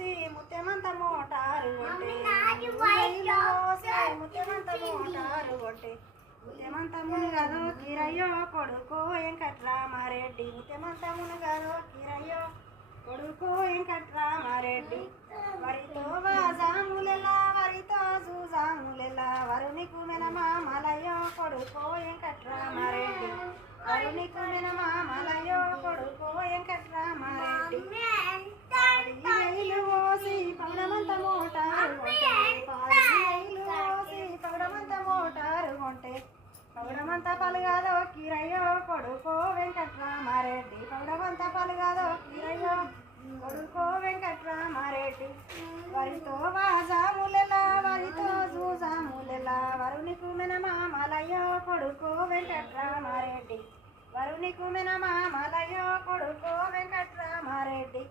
పోసి ముత్యమంత మోటారు కొట్టే నీళ్ళు పోసి ముత్యమంత మోటారు కొట్టే ముత్యమంత మునిగదో కిరయ్యో కొడుకో వెంకట్రామారెడ్డి ముత్యమంత మునిగదో కిరయ్యో కొడుకో వెంకట్రామారెడ్డి వరితో వాజాములెలా వరితో జూజాములెలా వరునికు మెనమామలయో కొడుకో వెంకట్రామారెడ్డి వరునికు మెనమామలయో కొడుకో వెంకట్రామారెడ్డి పాది పోసి పౌడమంత మోటారు కొంటే పాది పోసి పౌడమంత మోటారు కొంటే పౌడమంత పలుగాదో కిరయ్యో కొడుకో వెంకట్రామారెడ్డి పౌడమంత పలుగాదో కిరయ్యో కొడుకో వెంకట్రామారెడ్డి వరితో వాజాములెలా వరితో జూజాములెలా వరునికు మెనమామలయో కొడుకో వెంకట్రామారెడ్డి వరునికు మెనమామలయో కొడుకో వెంకట్రామారెడ్డి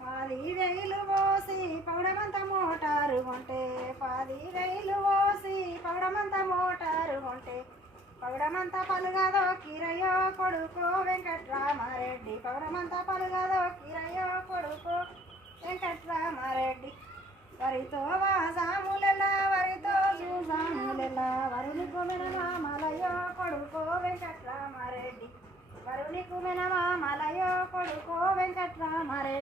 10,000 పోసి పౌడమంత మోటారు కొంటే 10,000 పోసి పౌడమంత మోటారు కొంటే పౌడమంత పలుగాదో కిరయ్యో కొడుకో వెంకట్రామారెడ్డి పౌడమంత పలుగాదో కిరయ్యో కొడుకో వెంకట్రామారెడ్డి వరితో వాజాములెలా వరితో జూజాములెలా వరునికు మెనమామలయో కొడుకో వెంకట్రామారెడ్డి వరునికు మెనమామలయో కొడుకో వెంకట్రామారెడ్డి